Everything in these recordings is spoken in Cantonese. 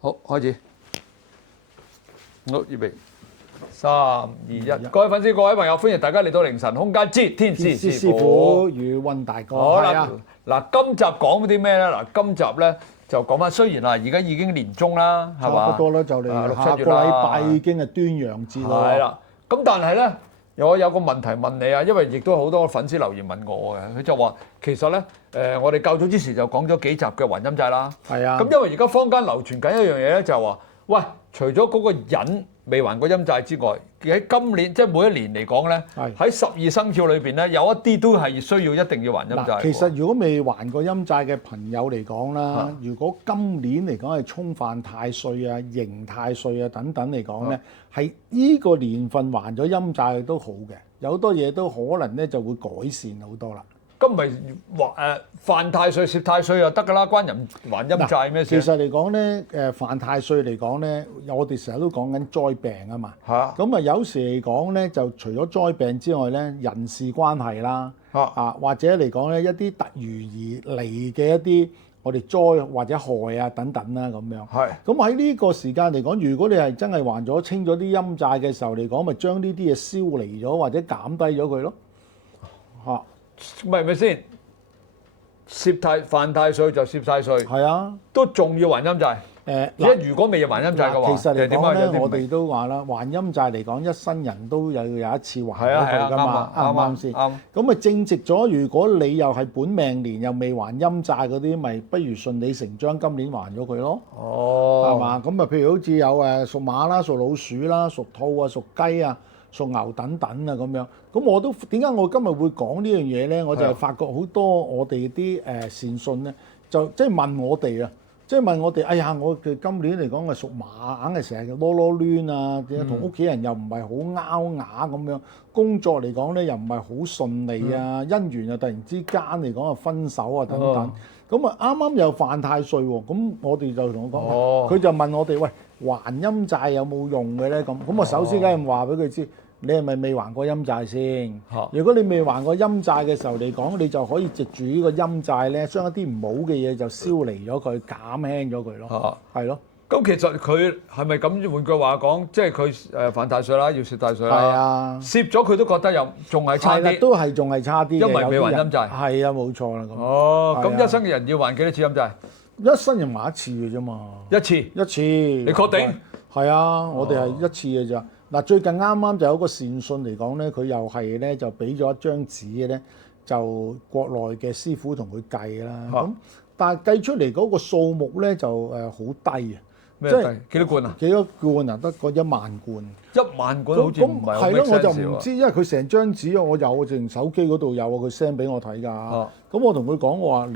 好，開始。好，預備。3、2、1，各位粉絲、各位朋友，歡迎大家嚟到凌晨空間之天師師傅與温大哥。好啦，嗱，今集講啲咩咧？嗱，今集咧就講翻，雖然啊，而家已經年中啦，係嘛？差不多啦，就嚟下個禮拜已經係端陽節啦。係啦，咁但係咧，我有個問題問你啊，因為亦都好多粉絲留言問我嘅，佢就話其實咧，我哋較早之前就講咗幾集嘅還陰債啦。係啊。咁因為而家坊間流傳緊一樣嘢咧，就係話，喂，除咗嗰個人未還過陰債之外，喺今年即係每一年嚟講咧，喺12生肖裏邊咧，有一啲都係需要一定要還陰債。其實如果未還過陰債嘅朋友嚟講啦，如果今年嚟講係沖犯太歲啊、刑太歲啊等等嚟講咧，係呢個年份還咗陰債都好嘅，有好多嘢都可能咧就會改善好多啦。咁咪犯太歲、攝太歲就得㗎啦，關人還陰債咩事？其實嚟講咧，犯太歲嚟講咧，我哋成日都講緊災病啊嘛。嚇。咁啊，有時嚟講咧，就除咗災病之外咧，人事關係啦，或者嚟講咧一啲突如而嚟嘅一啲我哋災或者害啊等等啦咁樣。係。咁喺呢個時間嚟講，如果你係真係還咗清咗啲陰債嘅時候嚟講，咪將呢啲嘢消離咗或者減低咗佢咯。嚇。唔係咪先？犯太歲就攝太歲，係啊，都仲要還陰債。如果未還陰債嘅話，其實嚟講咧，我哋都話啦，還陰債嚟講，一生人都有一次還咗佢㗎嘛，啱唔啱先？啱。咁啊正直咗，如果你又係本命年又未還陰債嗰啲，咪不如順理成章今年還咗佢咯。哦，係嘛？咁啊，譬如好似有屬馬啦、屬老鼠啦、屬兔啊、屬雞啊、屬牛等等啊咁樣，咁我都點解我今日會講呢樣嘢咧？我就係發覺好多我哋啲善信咧，就即係問我哋啊，即係問我哋，哎呀，我哋今年嚟講係屬馬，硬係成日囉囉攣啊，同屋企人又唔係好拗牙咁樣，工作嚟講咧又唔係好順利啊，姻緣又突然之間嚟講啊分手啊等等，咁啊啱啱又犯太歲喎，咁我哋就同我講，佢就問我哋，喂，還陰債有冇用嘅咧？咁我首先梗係話俾佢知。你係咪未還過陰債先？如果你未還過陰債嘅時候嚟講，你就可以藉住呢個陰債咧，將一啲唔好嘅嘢就消離咗佢，減輕咗佢咯。係咯。咁其實佢係咪咁換句話講，即係佢犯太歲啦，要攝太歲啦。係啊。攝咗佢都覺得又仲係差啲。都係仲係差啲嘅。因為未還陰債。係啊，冇錯啦。咁。哦，咁一生嘅人要還幾多次陰債？一生人還一次嘅啫嘛。一次。你確定？係啊，我哋係一次嘅咋。嗱，最近啱啱就有個善信嚟講咧，佢又係咧就俾咗一張紙嘅咧，就國內嘅師傅同佢計啦。咁但係計出嚟嗰個數目咧就好低啊！咩低？幾多罐啊？幾多罐啊？得個1萬罐。1萬罐好似唔係好 make sense 喎。係咯，我就唔知，因為佢成張紙我有，淨手機嗰度有啊，佢 send 俾我睇㗎。咁我同佢講，我話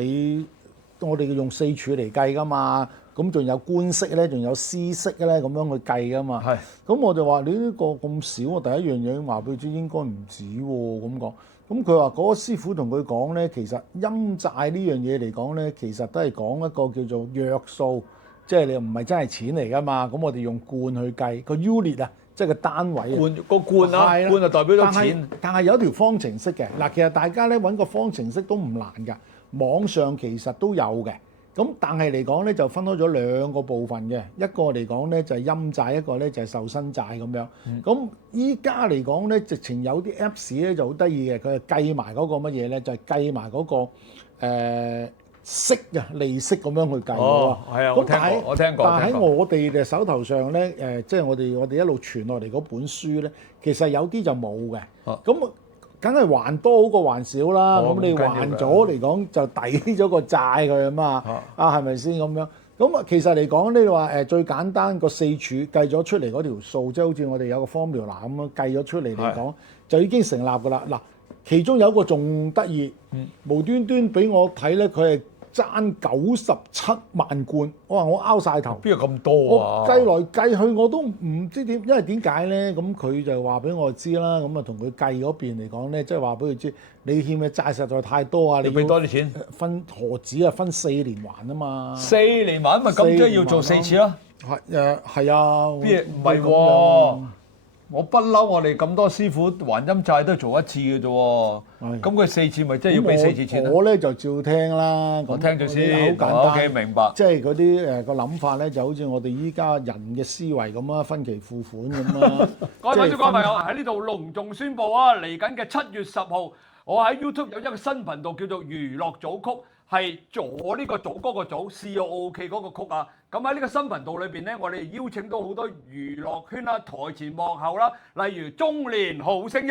我哋用4柱嚟計㗎嘛。咁仲有官式咧，仲有私式咧，咁樣去計噶嘛。係。咁我就話你呢個咁少，我第一樣嘢話俾佢知應該唔止喎，咁講。咁佢話嗰個師傅同佢講咧，其實陰債呢樣嘢嚟講咧，其實都係講一個叫做約數，即係你唔係真係錢嚟噶嘛。咁我哋用罐去計個 unit 啊，即係個單位啊。罐啊，罐就代表咗錢。但係有條方程式嘅嗱，其實大家咧揾個方程式都唔難㗎，網上其實都有嘅。咁但係嚟講咧就分開咗2個部分嘅，一個嚟講咧就係陰債，一個咧就係受身債咁樣。咁依家嚟講咧，直情有啲 Apps 咧就好得意嘅，佢係計埋嗰個乜嘢咧，就係計埋嗰個息啊，利息咁樣去計嘅喎。哦，係啊，我聽過。但係喺我哋嘅手頭上咧，即係我哋一路傳落嚟嗰本書咧，其實有啲就冇嘅。咁梗係還多好過還少啦，咁你還咗嚟講就抵咗個債佢啊嘛，係咪先咁樣？咁啊，其實嚟講你話最簡單個4柱計咗出嚟嗰條數，即係好似我哋有個 formula 咁樣計咗出嚟嚟講，就已經成立㗎啦。嗱，其中有一個仲得意，無端端俾我睇咧，佢係爭97萬罐，我話我拗晒頭，邊有咁多啊？我計來計去我都唔知點，因為點解咧？咁佢就話俾我知啦，咁啊同佢計嗰邊嚟講咧，即係話俾佢知，你欠嘅債實在太多啊！你要俾多啲錢，分何止啊？分4年還啊嘛！4年還咪咁即係要做4次啦？係啊！邊唔係喎？我不嬲，我哋咁多師傅還陰債都係做一次嘅啫喎。咁佢4次咪即係要俾4次錢？我咧就照聽啦。我聽咗先，好簡單。OK，明白。即係嗰啲個諗法咧，就好似我哋依家人嘅思維咁啊，分期付款咁啊。各位觀眾朋友喺呢度隆重宣佈啊，嚟緊嘅7月10號，我喺 YouTube 有一個新頻道叫做娛樂組曲。係左呢個組嗰個組 COOK 嗰個曲啊！咁喺呢個新頻道裏邊咧，我哋邀請到好多娛樂圈啦、台前幕後啦，例如中年好聲音，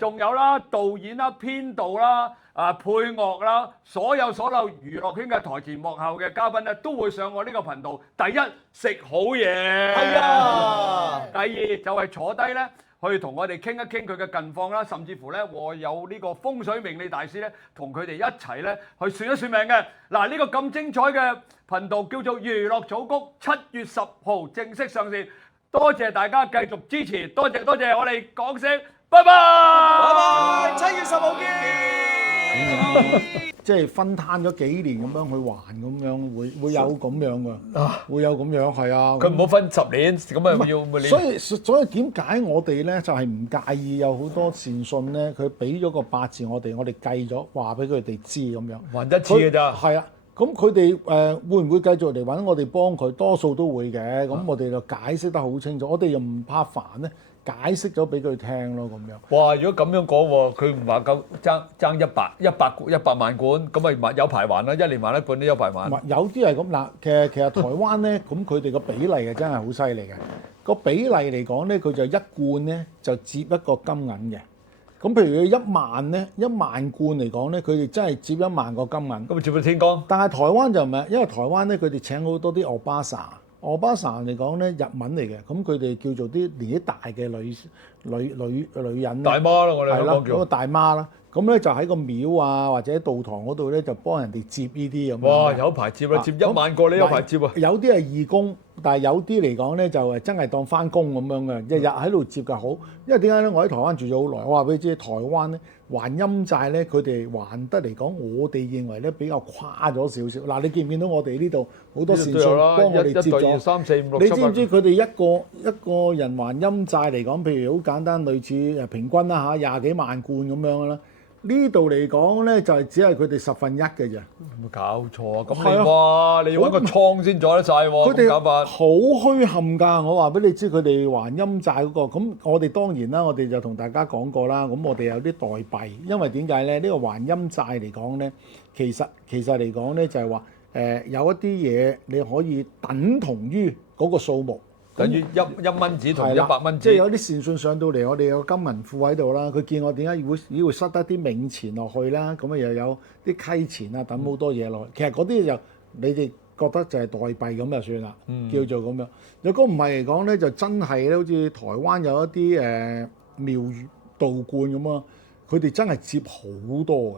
仲有啦導演啦、編導啦、配樂啦，所有娛樂圈嘅台前幕後嘅嘉賓咧，都會上我呢個頻道。第一，食好嘢，係啊！第二就係坐低咧。去同我哋傾一傾佢嘅近況啦，甚至乎咧，我有呢個風水命理大師咧，同佢哋一齊咧去算一算命嘅。嗱，呢個咁精彩嘅頻道叫做娛樂組曲，7月10號正式上線。多謝大家繼續支持，多謝，我哋講聲拜拜，拜拜，7月10號見。即係分攤咗幾年咁樣去還咁樣，會有咁樣㗎，會有咁樣係啊。佢唔好分10年，咁啊要。所以點解我哋咧就係唔介意有好多善信咧，佢俾咗個八字我哋計咗話俾佢哋知咁樣。還一次㗎咋？係啊，咁佢哋會唔會繼續嚟揾我哋幫佢？多數都會嘅。咁我哋就解釋得好清楚，我哋又唔怕煩咧。解釋咗俾佢聽咯，咁樣。哇！如果咁樣講喎，佢唔話夠爭100萬館，咁咪有排還啦，一年還一本都有排還。有啲係咁嗱，其實台灣咧，咁佢哋個比例係真係好犀利嘅。個比例嚟講咧，佢就一罐咧就接一個金銀嘅。咁譬如佢1萬咧，1萬罐嚟講咧，佢哋真係接1萬個金銀。咁咪接到天光。但係台灣就唔係，因為台灣咧佢哋請好多啲歐巴桑。歐巴桑嚟講咧，日文嚟嘅，咁佢哋叫做啲年紀大嘅女人。大媽啦，我哋香港叫。嗰個大媽啦，咁咧就喺個廟啊或者道堂嗰度咧就幫人哋接呢啲咁。哇！有排接啦，接1萬個你有排接啊！有啲係義工，但係有啲嚟講咧就真係當返工咁樣嘅，日日喺度接嘅好。因為點解咧？我喺台灣住咗好耐，我話俾你知，台灣咧還陰債咧，佢哋還得嚟講，我哋認為咧比較誇咗少少。嗱，你見唔見到我哋呢度好多善信幫我哋接咗？1、2、3、4、5、6、7。你知唔知佢哋一個人還陰債嚟講，譬如好簡單，類似平均啦嚇20幾萬罐咁樣啦。呢度嚟講咧，就係只係佢哋1/10嘅啫。冇搞錯啊！咁你要揾個倉先做得晒喎。佢哋好虛冚㗎，我話俾你知，佢哋還陰債嗰個。咁我哋當然啦，我哋就同大家講過啦。咁我哋有啲代幣，因為點解咧？呢個還陰債嚟講咧，其實嚟講咧就係話有一啲嘢你可以等同於嗰個數目。等於1蚊紙同100蚊紙，即係有啲善信上到嚟，我哋有金銀庫喺度啦。佢見我點解會塞得啲冥錢落去啦？咁啊又有啲溪錢啊，等好多嘢落去。其實嗰啲就你哋覺得就係代幣咁就算啦，叫做咁樣。如果唔係嚟講咧，就真係咧，好似台灣有一啲廟宇道觀咁啊，佢哋真係接好多嘅。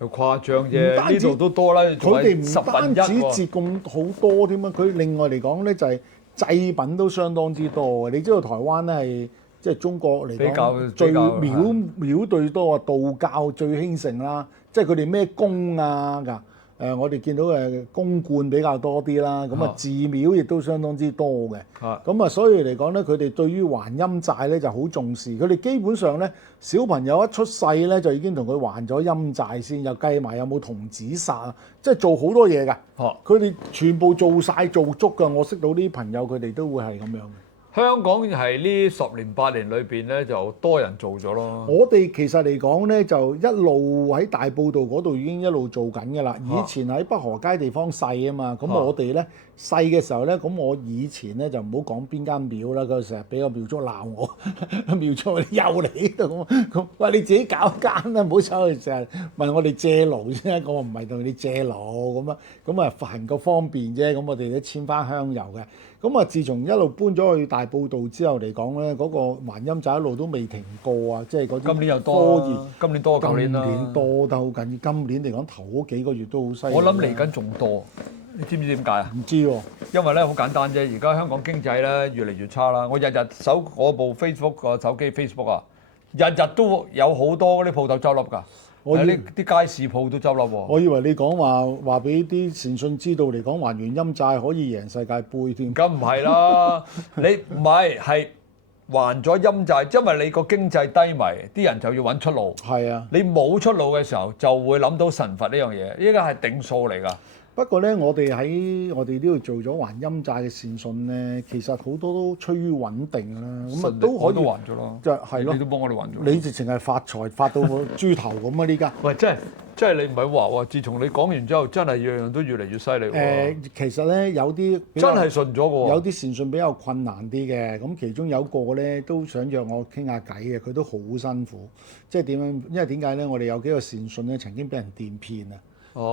又誇張啫，呢度都多啦。佢哋唔單止接咁好多添啊，佢另外嚟講咧就係。祭品都相當之多嘅，你知道台灣咧係即係中國嚟講最廟對多啊，道教最興盛啦，即係佢哋咩宮啊㗎。我哋見到宮觀比較多啲啦，咁啊寺廟亦都相當之多嘅。咁啊，所以嚟講咧，佢哋對於還陰債咧就好重視。佢哋基本上咧，小朋友一出世咧就已經同佢還咗陰債先，又計埋有冇童子煞啊，即係做好多嘢㗎。佢哋全部做晒做足㗎。我識到啲朋友，佢哋都會係咁樣。香港係呢10年8年裏邊咧，就多人做咗咯。我哋其實嚟講咧，就一路喺大埔道嗰度已經一路做緊㗎啦。以前喺北河街地方細啊嘛，咁我哋咧細嘅時候咧，咁我以前咧就唔好講邊間廟啦，佢成日俾個廟祝鬧我，廟祝又嚟呢度咁，喂，你自己搞間啦，唔好走去成日問我哋借爐先。我話唔係同你借爐咁啊，咁啊行個方便啫。咁我哋都簽翻香油嘅。咁啊，自從一路搬咗去大埔道之後嚟講咧，嗰個還陰債一路都未停過啊！即係嗰啲今年又多，今年多過舊年啦。今年多得好緊要，今年嚟講頭嗰幾個月都好犀利。我諗嚟緊仲多，你知唔知點解啊？唔知喎，因為咧好簡單啫，而家香港經濟咧越嚟越差啦。我日日我部 Facebook 個手機 Facebook 啊，日日都有好多嗰啲鋪頭執笠㗎。啲街市鋪都執笠喎。我以為你講話俾啲善信知道嚟講還完陰債可以贏世界盃添。咁唔係啦，你唔係還咗陰債，因為你個經濟低迷，啲人就要揾出路。係啊，你冇出路嘅時候，就會諗到神佛呢樣嘢，呢個係定數嚟㗎。不過咧，我哋喺我哋呢度做咗還陰債嘅善信咧，其實好多都趨於穩定啦，咁啊都可以都還咗咯，就係咯，你都幫我哋還咗。你直情係發財發到個豬頭咁啊！呢家喂，即係你唔係話喎，自從你講完之後，真係樣樣都越嚟越犀利喎。其實咧有啲真係順咗嘅喎，有啲善信比較困難啲嘅，咁其中有個咧都想約我傾下偈嘅，佢都好辛苦，即係點樣？因為點解咧？我哋有幾個善信咧曾經俾人電騙啊！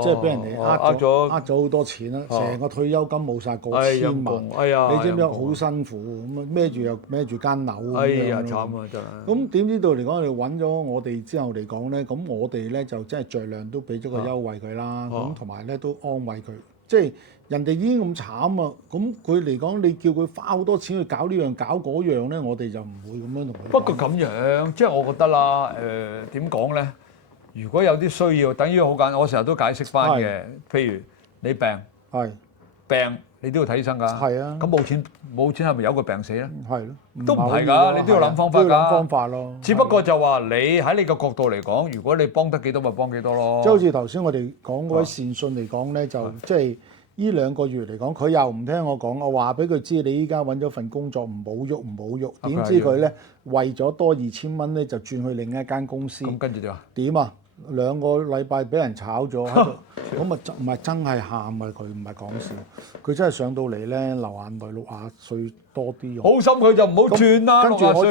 即係俾人哋呃咗好多錢啦，成個退休金冇晒過千萬，你知唔知好辛苦咁啊？孭住間樓咁樣，慘啊真係。咁點知道嚟講，你揾咗我哋之後嚟講咧，咁我哋咧就真係酌量都俾咗個優惠佢啦，咁同埋咧都安慰佢。即係人哋已經咁慘啊，咁佢嚟講，你叫佢花好多錢去搞呢樣搞嗰樣咧，我哋就唔會咁樣同佢。不過咁樣，即係我覺得啦，點講咧？如果有啲需要，等於好簡單，我成日都解釋翻嘅。譬如你病，你都要睇醫生㗎。係啊。咁冇錢係咪有個病死咧？係咯。都唔係㗎，你都要諗方法㗎。都要諗方法咯。只不過就話你喺你個角度嚟講，如果你幫得幾多咪幫幾多咯。即係好似頭先我哋講嗰位善信嚟講咧，就即係呢2個月嚟講，佢又唔聽我講，我話俾佢知，你依家揾咗份工作唔好喐。點知佢咧為咗多2000蚊咧，就轉去另一間公司。咁跟住點啊？點啊？2個禮拜俾人炒咗喺度，咁啊唔係真係喊啊！佢唔係講笑，佢真係上到嚟咧流眼淚，60歲多啲。好心佢就唔好轉啦。跟住我同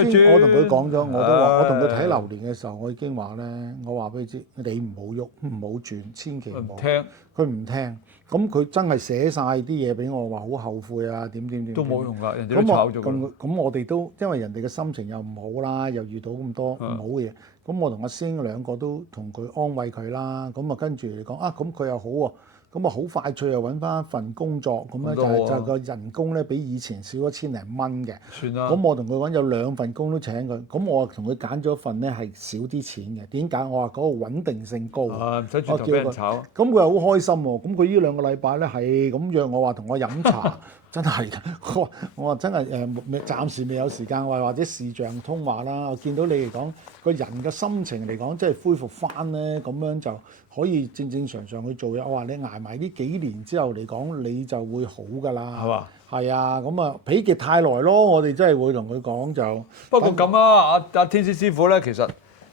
佢講咗，我同佢睇流年嘅時候，我已經話咧，我話俾佢知，你唔好喐，唔好轉，千祈唔好聽。佢唔聽，咁佢真係寫晒啲嘢俾我，話好後悔啊，點都冇用㗎，人哋都炒咗佢。咁我哋都因為人哋嘅心情又唔好啦，又遇到咁多唔好嘅嘢，咁我同阿師兄2個都同佢安慰佢啦。咁啊跟住嚟講啊，咁佢又好喎，咁啊好快脆又揾翻一份工作，咁咧就個人工咧比以前少咗千零蚊嘅。算啦。咁我同佢揾有2份工都請佢，咁我同佢揀咗一份咧係少啲錢嘅。點解？我話嗰個穩定性高。唔使轉頭俾人炒。咁佢又好開心喎。咁佢呢2個禮拜咧係咁約我話同我飲茶。真係，我話真係暫時未有時間，或者視像通話啦。我見到你嚟講個人嘅心情嚟講，即係恢復翻咧，咁樣就可以正常去做嘢。我話你捱埋呢幾年之後嚟講，你就會好㗎啦。係嘛？係啊，咁啊，否極泰來咯。我哋真係會同佢講就。不過咁啊，阿天師師傅咧，其實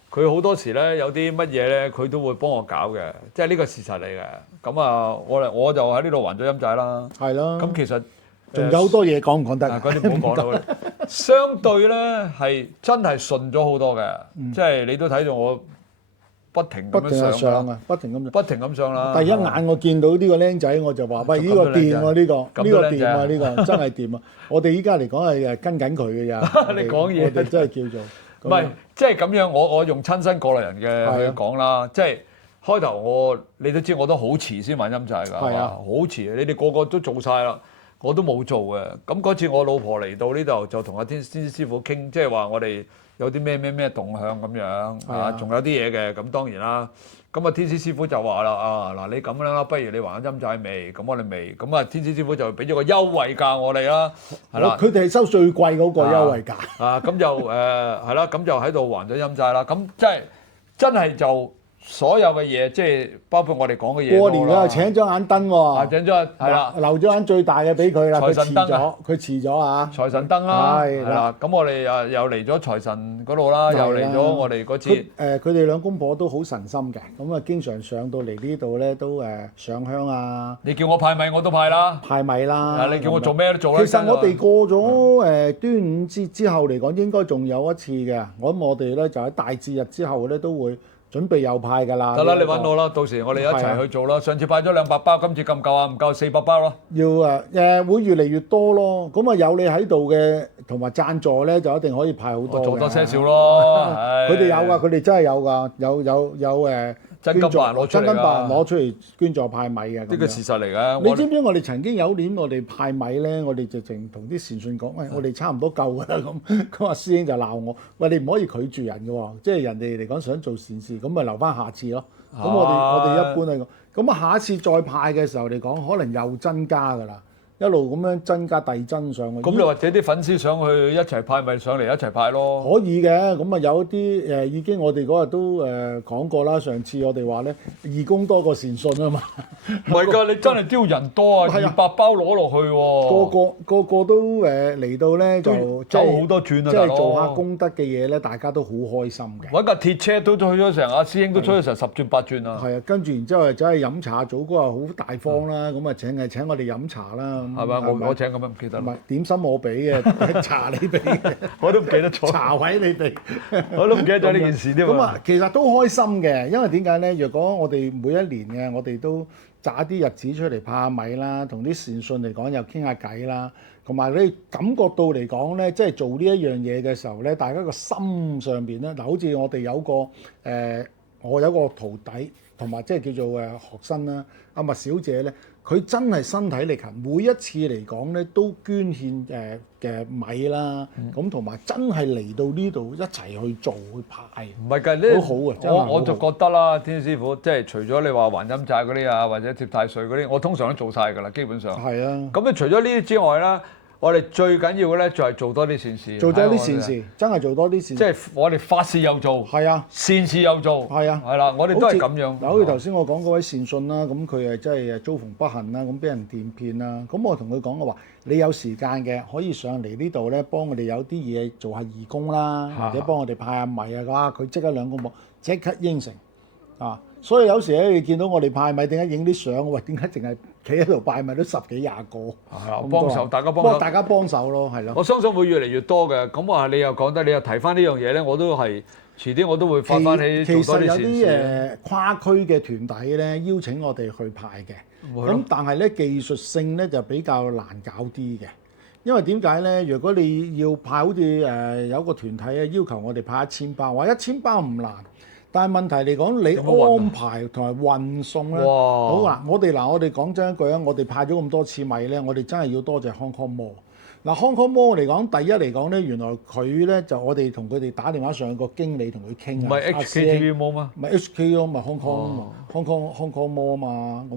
佢好多時咧有啲乜嘢咧，佢都會幫我搞嘅，即係呢個事實嚟嘅。咁啊，我就喺呢度還咗陰債啦。係咯。咁其實。仲有好多嘢講唔講得？嗰啲唔好講啦。相對咧係真係順咗好多嘅，即係你都睇到我不停咁樣上啊，不停咁上啦。第一眼我見到呢個僆仔我就話：喂，呢個掂喎，呢個掂啊，呢個真係掂啊！我哋依家嚟講係跟緊佢嘅咋。你講嘢，我哋真係叫做唔係，即係咁樣。我用親身過來人嘅去講啦，即係開頭你都知我都好遲先還陰債㗎，係嘛？好遲，你哋個個都做晒啦。我都冇做嘅，咁嗰次我老婆嚟到呢度就同阿天師傅傾，即係話我哋有啲咩動向咁樣啊，仲有啲嘢嘅，咁當然啦。咁啊天師師傅就話啦嗱，你咁樣啦，不如你還陰債未？咁我哋未，咁啊天師師傅就俾咗個優惠價我哋啦，係啦。佢哋係收最貴嗰個優惠價。咁就係啦，咁就喺度還咗陰債啦。咁真係就。所有嘅嘢，即係包括我哋講嘅嘢。過年佢又請咗眼燈喎，請咗係啦，留咗眼最大嘅俾佢啦。財神燈佢遲咗啊！財神燈啦，係啦。咁我哋又嚟咗財神嗰度啦，又嚟咗我哋嗰次。佢哋2公婆都好神心嘅，咁啊經常上到嚟呢度咧都上香啊。你叫我派米我都派啦，派米啦。你叫我做咩都做啦。其實我哋過咗端午節之後嚟講，應該仲有一次嘅。我哋咧就喺大節日之後咧都會。準備又派㗎啦！得啦，你揾我啦，到時我哋一齊去做啦。上次派咗200包，今次夠唔夠啊？唔夠400包咯。要會越嚟越多咯。咁啊有你喺度嘅同埋贊助咧，就一定可以派好多。做多些少咯。佢哋有㗎，佢哋真係有㗎，有真金白銀攞出嚟㗎，真金白銀攞出嚟捐助派米嘅。呢個事實嚟㗎。你知唔知我哋曾經有年我哋派米咧，我哋直情同啲善信講，喂，我哋差唔多夠㗎啦咁。咁阿師兄就鬧我，喂，你唔可以拒絕人嘅喎，即係人哋嚟講想做善事，咁咪留翻下次咯。咁我哋一般係咁啊，下一次再派嘅時候嚟講，可能又增加㗎啦。一路咁樣增加遞增上去。咁你或者啲粉絲想去一齊派咪上嚟一齊派咯？可以嘅，咁啊有啲已經我哋嗰日都講過啦。上次我哋話咧，義工多過善信啊嘛。唔係㗎，你真係都要人多啊，200包攞落去喎。個個都嚟到咧就走好多轉啊，即係做下功德嘅嘢咧，大家都好開心嘅。揾架鐵車都去咗成，阿師兄都出咗成10轉8轉啊。係啊，跟住然之後就係飲茶，祖哥啊好大方啦，咁啊請我哋飲茶啦。係咪？我請咁樣唔記得。唔係點心我俾嘅，茶你俾嘅。我都唔記得咗。茶位你哋，我都唔記得咗呢件事添。咁啊，其實都開心嘅，因為點解咧？若果我哋每一年嘅，我哋都揸啲日子出嚟派下米啦，同啲善信嚟講又傾下偈啦，同埋你感覺到嚟講咧，即係做呢一樣嘢嘅時候咧，大家個心上邊咧，嗱，好似我哋有個我有個徒弟，同埋即係叫做學生啦，阿麥小姐咧。佢真係身體力行，每一次嚟講咧都捐獻嘅米啦，咁同埋真係嚟到呢度一齊去做去派。唔係㗎，呢好好啊！我就覺得啦，天師傅即係除咗你話還陰債嗰啲啊，或者貼太歲嗰啲，我通常都做晒㗎啦，基本上。係啊。咁你除咗呢啲之外啦。我哋最緊要嘅咧就係做多啲善事，做多啲善事，真係做多啲善事。即係我哋法事又做，係啊，善事又做，係啊，係啦，我哋都係咁樣。嗱，好似頭先我講嗰位善信啦，咁佢真係遭逢不幸啦，咁俾人電騙啦，咁我同佢講嘅話，你有時間嘅可以上嚟呢度咧，幫我哋有啲嘢做下義工啦，或者幫我哋派下米啊，哇！佢即刻2個幕即刻應承啊！所以有時咧，你見到我哋派米，點解影啲相？喂，點解淨係企喺度派米都10幾20個？係啊，幫手，大家幫手，大家幫手咯，係咯。我相信會越嚟越多嘅。咁話你又講得，你又提翻呢樣嘢咧，我都係遲啲我都會翻起做多啲善事。其實有啲跨區嘅團體咧，邀請我哋去派嘅。咁但係咧技術性咧就比較難搞啲嘅，因為點解咧？如果你要派，好似有個團體咧要求我哋派1000包，話1000包唔難。但係問題嚟講，你安排同埋運送咧，好嗱，我哋講真一句啊，我哋派咗咁多次米咧，我哋真係要多謝 Hong Kong Mall。嗱 Hong Kong Mall 嚟講，第一嚟講咧，原來佢咧就我哋同佢哋打電話上個經理同佢傾啊。唔係 HKTV Mall 嗎？唔係 HK 咪 Hong Kong Mall 啊嘛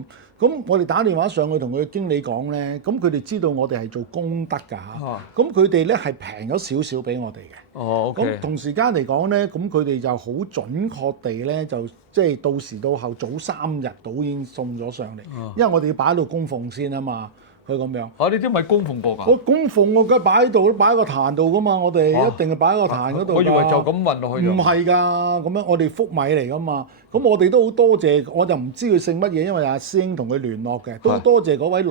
咁我哋打電話上去同佢經理講咧，咁佢哋知道我哋係做功德㗎嚇，咁佢哋咧係平咗少少俾我哋嘅。哦，咁同時間嚟講咧，咁佢哋就好準確地咧，就即係到時到後早3日到已經送咗上嚟，因為我哋要擺喺度供奉先啊嘛，佢咁樣。啊，呢啲咪供奉過㗎？我供奉我梗係擺喺度，擺喺個壇度㗎嘛，我哋一定係擺喺個壇嗰度。我以為就咁運落去。唔係㗎，咁樣我哋福米嚟㗎嘛，咁我哋都好多謝，我就唔知佢姓乜嘢，因為阿師兄同佢聯絡嘅，都多謝嗰位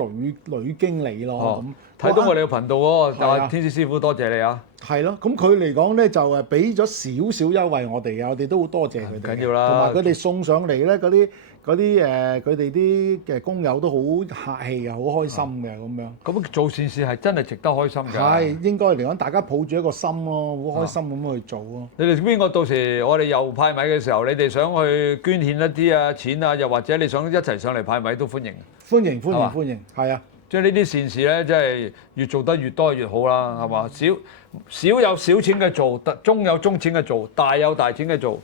女經理咯。睇到我哋個頻道喎，就係天使師傅，多謝你啊！係咯，咁佢嚟講咧就誒俾咗少少優惠我哋嘅，我哋都好多謝佢哋。緊要啦，同埋佢哋送上嚟咧，嗰啲佢哋啲嘅工友都好客氣嘅，好開心嘅咁樣。咁做善事係真係值得開心嘅。係應該嚟講，大家抱住一個心咯，好開心咁去做咯。你哋邊個到時我哋又派米嘅時候，你哋想去捐獻一啲啊錢啊，又或者你想一齊上嚟派米都歡迎。歡迎，係啊！即係呢啲善事咧，即係越做得越多越好啦，係嘛？少有少錢嘅做，中有中錢嘅做，大有大錢嘅做。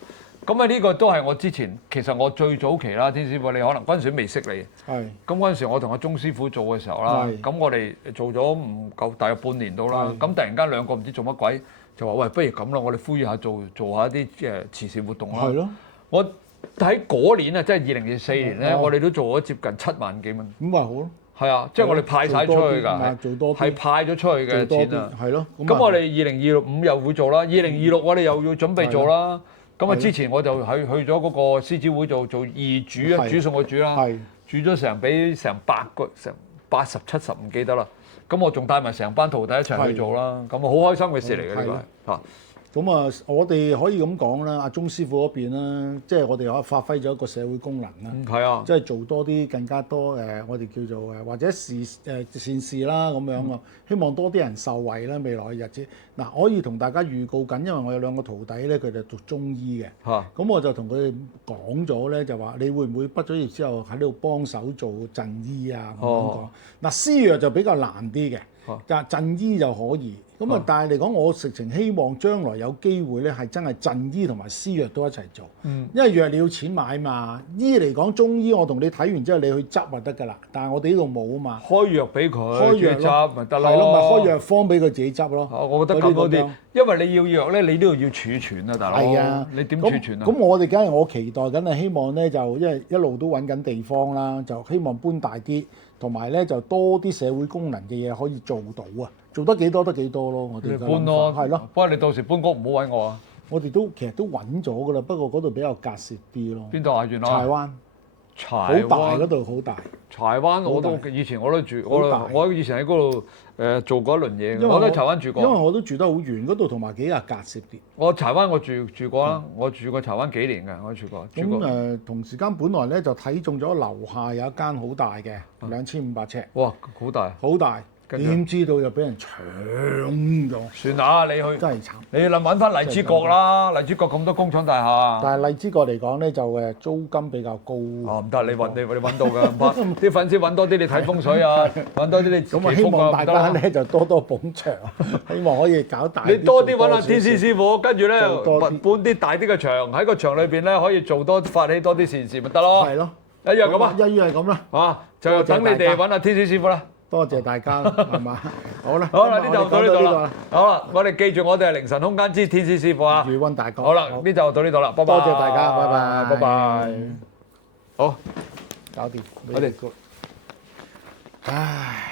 咁啊，呢個都係我之前其實我最早期啦，天師傅你可能嗰陣時未識你。係。咁嗰陣時我同阿鐘師傅做嘅時候啦，咁我哋做咗唔夠大約半年到啦。咁突然間2個唔知做乜鬼，就話喂，不如咁啦，我哋呼籲下做下一啲慈善活動啦。係咯。我喺嗰年啊，即係2024年咧，我哋都做咗接近7萬幾蚊。咁咪好咯。係啊，即係我哋派晒出去㗎，係派咗出去嘅錢啊。係咯。咁我哋2025又會做啦，2026我哋又要準備做啦。咁啊，之前我就去咗嗰個獅子會做義煮啊，煮餸我煮啦，煮咗俾成100個，成80、70唔記得啦。咁我仲帶埋成班徒弟一齊去做啦。咁啊，好開心嘅事嚟嘅呢個係嚇。咁啊，我哋可以咁講啦，阿鐘師傅嗰邊啦，即係我哋可以發揮咗一個社會功能啦。係啊，即係做多啲更加多我哋叫做或者善事啦咁樣啊，希望多啲人受惠啦。未來嘅日子嗱，可以同大家預告緊，因為我有兩個徒弟咧，佢哋讀中醫嘅。咁我就同佢哋講咗咧，就話你會唔會畢咗業之後喺呢度幫手做贈醫啊咁樣講。嗱，施藥就比較難啲嘅。但贈醫就可以，咁啊，但係嚟講，我實情希望將來有機會咧，係真係贈醫同埋施藥都一齊做。因為藥你要錢買嘛，醫嚟講中醫，我同你睇完之後，你去執就得㗎啦。但係我哋呢度冇啊嘛，開藥俾佢，開藥執咪得咯。係咯，咪開藥方俾佢自己執咯。我覺得咁多啲，因為你要藥咧，你都要儲存啊，大佬。係啊，你點儲存啊？咁我哋梗係我期待緊係希望咧，就因為一路都揾緊地方啦，就希望搬大啲。同埋咧就多啲社會功能嘅嘢可以做到啊！做得幾多得幾多咯，我哋搬咯，係咯。不過你到時搬屋唔好揾我啊！我哋其實都揾咗噶啦，不過嗰度比較隔涉啲咯。邊度啊？原來柴灣，好大嗰度好大。柴灣我都以前我都住，我以前喺嗰度做過一輪嘢，我都喺柴灣住過。因為我都住得好遠，嗰度同埋幾日隔涉啲。我柴灣我住過啦，我住過柴灣幾年嘅，我住過。咁同時間本來咧就睇中咗樓下有一間好大嘅2500尺。哇！好大，好大。點知道又俾人搶咗？算啦，你去真係慘。你要揾翻荔枝角啦，荔枝角咁多工廠大廈。但係荔枝角嚟講咧，就租金比較高。哦，唔得，你揾到㗎，唔怕。啲粉絲揾多啲，你睇風水啊，揾多啲你。咁啊，希望大家咧就多多捧場，希望可以搞大。你多啲揾下天師師傅，跟住咧搬啲大啲嘅牆喺個牆裏邊咧，可以發起多啲善事咪得咯。係咯，一樣咁啊，一於係咁啦。啊，就等你哋揾下天師師傅啦。多謝大家，係嘛？好啦，好啦，呢就到呢度啦。好啦，我哋記住，我哋係凌晨空間之天師師傅啊。余溫大哥。好啦，呢就到呢度啦，拜拜。多謝大家，拜拜，拜拜。好，搞掂，我哋。唉。